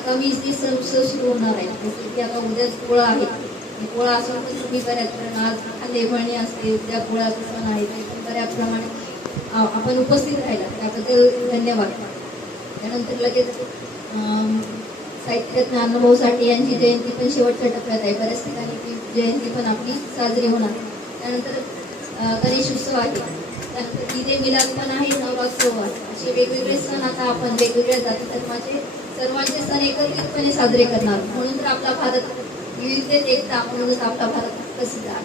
आता वीस सण उत्सव सुरू होणार आहे. जसं की आता उद्याच पोळा आहे. पोळा असून पण तुम्ही बऱ्याच कारण आज खाल्ले असते उद्या पोळाचा सण आहे. ते पण बऱ्याच प्रमाणे आपण उपस्थित राहिला. त्याबद्दल धन्यवाद. त्यानंतर लगेच साहित्य साहित्यरत्न अण्णाभाऊ साठे यांची जयंती पण शेवटच्या टप्प्यात आहे. बऱ्याच ठिकाणी ती जयंती पण आपली साजरी होणार. त्यानंतर गणेश उत्सव आहे. त्यानंतर तिथे मिलाद पण आहे नवरात्रोत्सव आहे. असे वेगवेगळे सण आता आपण वेगवेगळ्या जाती धर्माचे सर्वांचे सण एकत्रितपणे साजरे करणार. म्हणून तर आपला भारत विविधतेत एकता म्हणूनच आपला भारत प्रसिद्ध आहे.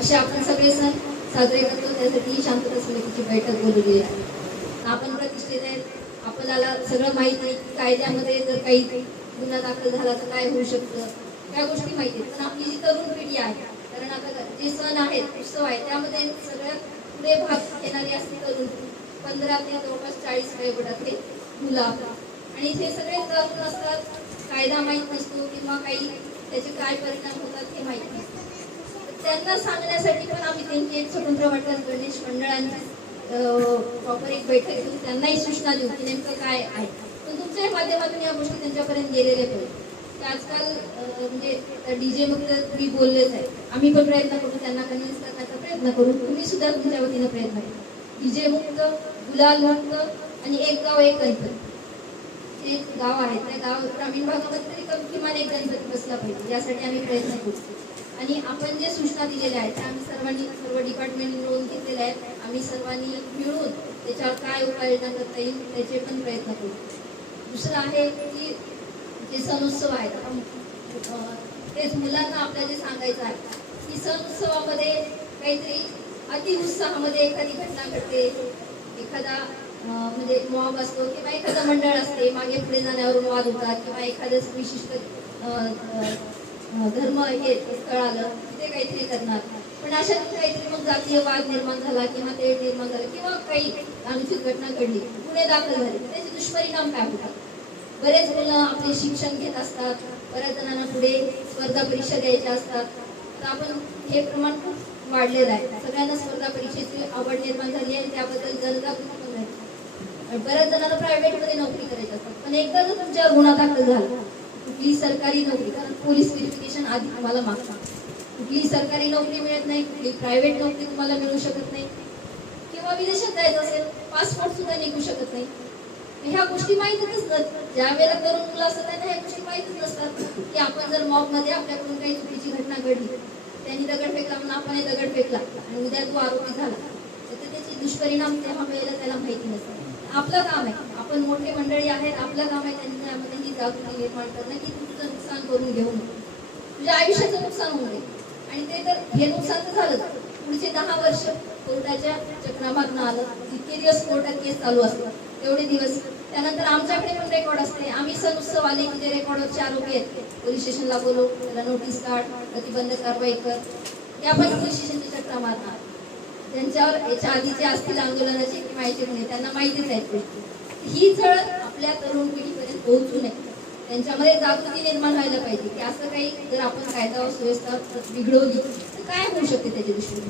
असे आपण सगळे सण साजरे करतो. त्यासाठी ही शांतता समितीची बैठक बोलवली आहे. आपण प्रतिष्ठित आहेत. आपल्याला सगळं माहीत आहे की कायद्यामध्ये जर काही गुन्हा दाखल झाला तर काय होऊ शकतं? त्या गोष्टी माहिती आहेत. पण आपली जी तरुण पिढी आहे कारण आता जे सण आहेत उत्सव आहे त्यामध्ये सगळ्यात पुढे भाग घेणारी असते तरुण पंधरा ते जवळपास चाळीस वयोगटातले मुलं आपलं. आणि हे सगळे तरुण असतात. कायदा माहीत नसतो किंवा काही त्याचे काय परिणाम होतात हे माहीत नसतं. त्यांना सांगण्यासाठी पण आम्ही त्यांची एक स्वतंत्र वाटत गणेश मंडळांची प्रॉपर एक बैठक घेऊन त्यांनाही सूचना देऊ की नेमकं काय आहे. पण तुमच्याही माध्यमातून या गोष्टी त्यांच्यापर्यंत गेलेल्या पाहिजे की आजकाल म्हणजे डी जे मग मुक्त तुम्ही बोललेच आहे. आम्ही पण प्रयत्न करू त्यांना कन्व्हिन्स करण्याचा प्रयत्न करू. तुम्ही सुद्धा तुमच्या वतीनं प्रयत्न करा. डीजे मुक्त गुलाल मुक्त आणि एक गाव एक गणपती. जे गाव आहे त्या गाव ग्रामीण भागामध्ये तरी किमान एक गणपती बसला पाहिजे यासाठी आम्ही प्रयत्न करतो आणि आपण जे सूचना दिलेल्या आहेत त्या आम्ही सर्वांनी सर्व डिपार्टमेंटने नोंद घेतलेल्या आहेत. आम्ही सर्वांनी मिळून त्याच्यावर काय उपाययोजना करता येईल त्याचे पण प्रयत्न करू. दुसरं आहे की जे सण उत्सव आहेत तेच मुलांना आपल्याला जे सांगायचं आहे की सण उत्सवामध्ये काहीतरी अति उत्साहामध्ये एखादी घटना घडते एखादा म्हणजे मॉब असतो किंवा एखादं मंडळ असते मागे पुढे जाण्यावर वाद होतात किंवा एखादं विशिष्ट धर्म हे स्थळ आलं ते काहीतरी करणार. पण अशा काहीतरी मग जातीय वाद निर्माण झाला किंवा ते निर्माण झालं किंवा काही अनुचित घटना घडली गुन्हे दाखल झाले त्याचे दुष्परिणाम काय होतात? बरेच मुलं आपले शिक्षण घेत असतात बऱ्याच जणांना पुढे स्पर्धा परीक्षा द्यायच्या असतात. तर आपण हे प्रमाण खूप वाढलेलं आहे. सगळ्यांना स्पर्धा परीक्षेची आवड निर्माण झाली आहे त्याबद्दल जनजागृती बऱ्याच जणांना प्रायव्हेटमध्ये नोकरी करायची असतात पण एकदा जर तुमच्या गुन्हा दाखल झाला कुठली सरकारी नोकरी कारण पोलीस व्हेरिफिकेशन आधी तुम्हाला मागतात. कुठली सरकारी नोकरी मिळत नाही कुठली प्रायव्हेट नोकरी तुम्हाला मिळू शकत नाही. किंवा विदेशात जायचं असेल पासपोर्ट सुद्धा निघू शकत नाही. ह्या गोष्टी माहीतच नसतात. ज्या वेळेला तरुण मुलं असतात त्यांना ह्या गोष्टी माहीतच नसतात की आपण जर मॉबमध्ये आपल्याकडून काही चुकीची घटना घडली त्यांनी दगड फेकला म्हणून आपण हे दगड फेकला आणि उद्या तो आरोपी झाला. दुष्परिणाम तेव्हा वेळेला त्याला माहिती नसतं आपलं काम आहे. आपण मोठे मंडळी आहेत. आपलं काम आहे त्यांच्यामध्ये ही जागृती निर्माण करणं. की तू तुझं नुकसान करून घेऊ नये. तुझ्या आयुष्याचं नुकसान होऊ नये. आणि ते तर हे नुकसान तर झालंच. पुढचे दहा वर्ष कोर्टाच्या चक्रामागनं आलं. जितके दिवस कोर्टात केस चालू असतात तेवढे दिवस. त्यानंतर आमच्याकडे पण रेकॉर्ड असते. आम्ही सण उत्सव आले की जे रेकॉर्डवरचे आरोपी आहेत. पोलीस स्टेशनला बोलव त्याला नोटीस काढ प्रतिबंध कारवाई कर. त्या पण पोलीस स्टेशनच्या चक्रा मारणार त्यांच्यावर याच्या आधीचे असतील आंदोलनाची माहिती नाही त्यांना माहितीच आहेत ही झळ आपल्या तरुण पिढीपर्यंत पोहोचू नये. त्यांच्यामध्ये जागृती निर्माण व्हायला पाहिजे. की असं काही जर आपण कायदा व सुव्यवस्था बिघडवली तर काय होऊ शकते त्याच्या दृष्टीने?